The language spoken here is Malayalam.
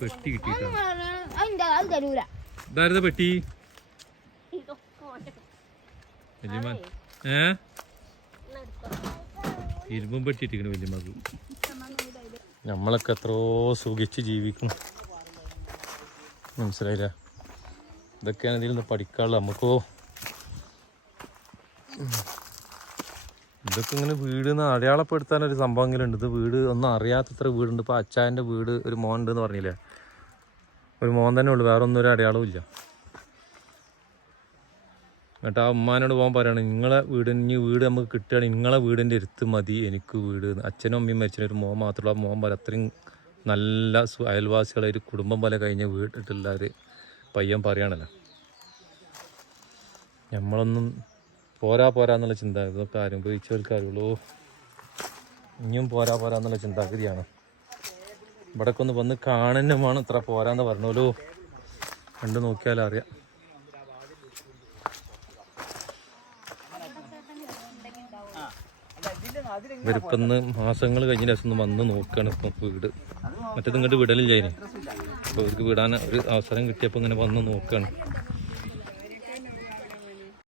പെട്ടി അത് തരൂല. ഇതാരുടെ പെട്ടി? നെല്ലിമാ ഏ? ഇരുമ്പും പെട്ടി ഇട്ടിക്കണ നമ്മളൊക്കെ എത്രയോ സുഖിച്ച് ജീവിക്കും മനസ്സിലായില്ല? ഇതൊക്കെയാണ് ഇതിൽ നിന്ന് പഠിക്കാനുള്ളത്. നമുക്കോ? ഇതൊക്കെ ഇങ്ങനെ വീട് എന്ന് അടയാളപ്പെടുത്താൻ ഒരു സംഭവങ്ങളുണ്ട് ഇത് വീട് ഒന്നും അറിയാത്തത്ര വീടുണ്ട്. ഇപ്പോൾ അച്ചായന്റെ വീട് ഒരു മോൻ ഉണ്ട് എന്ന് പറഞ്ഞില്ലേ? ഒരു മോൻ തന്നെ ഉള്ളു. വേറെ ഒന്നും ഒരു അടയാളവും ഇല്ല. എന്നിട്ട് ആ ഉമ്മാനോട് പോകാൻ പറയണം നിങ്ങളെ വീട് ഇനി വീട് നമുക്ക് കിട്ടുകയാണ് നിങ്ങളെ വീടിന്റെ അടുത്ത് മതി. എനിക്ക് വീട്. അച്ഛനും അമ്മയും മരിച്ചിട്ട് ഒരു മോൻ മാത്രമുള്ള മോൻ പോലെ അത്രയും നല്ല അയൽവാസികളെ ഒരു കുടുംബം പോലെ കഴിഞ്ഞ വീട്ടിട്ടുള്ള ഒരു പയ്യൻ പറയണല്ലോ. നമ്മളൊന്നും പോരാ പോരാ എന്നുള്ള ചിന്ത. ഇതൊക്കെ അനുഭവിച്ചവർക്ക് അറിയുള്ളൂ ഇനിയും പോരാ പോരാ എന്നുള്ള ചിന്താഗതിയാണ്. ഇവിടെ ഒന്ന് വന്ന് കാണുന്നുമാണ് ഇത്ര പോരാന്ന് പറഞ്ഞോലോ കണ്ടു നോക്കിയാലും അറിയാം. ഇവരിപ്പന്ന് മാസങ്ങൾ കഴിഞ്ഞ ദിവസം വന്ന് നോക്കുകയാണ് ഇപ്പം വീട്. മറ്റേത് ഇങ്ങോട്ട് വിടലില്ല അതിന് അപ്പോൾ ഇവർക്ക് വിടാൻ ഒരു അവസരം കിട്ടിയപ്പോൾ ഇങ്ങനെ വന്ന് നോക്കുകയാണ്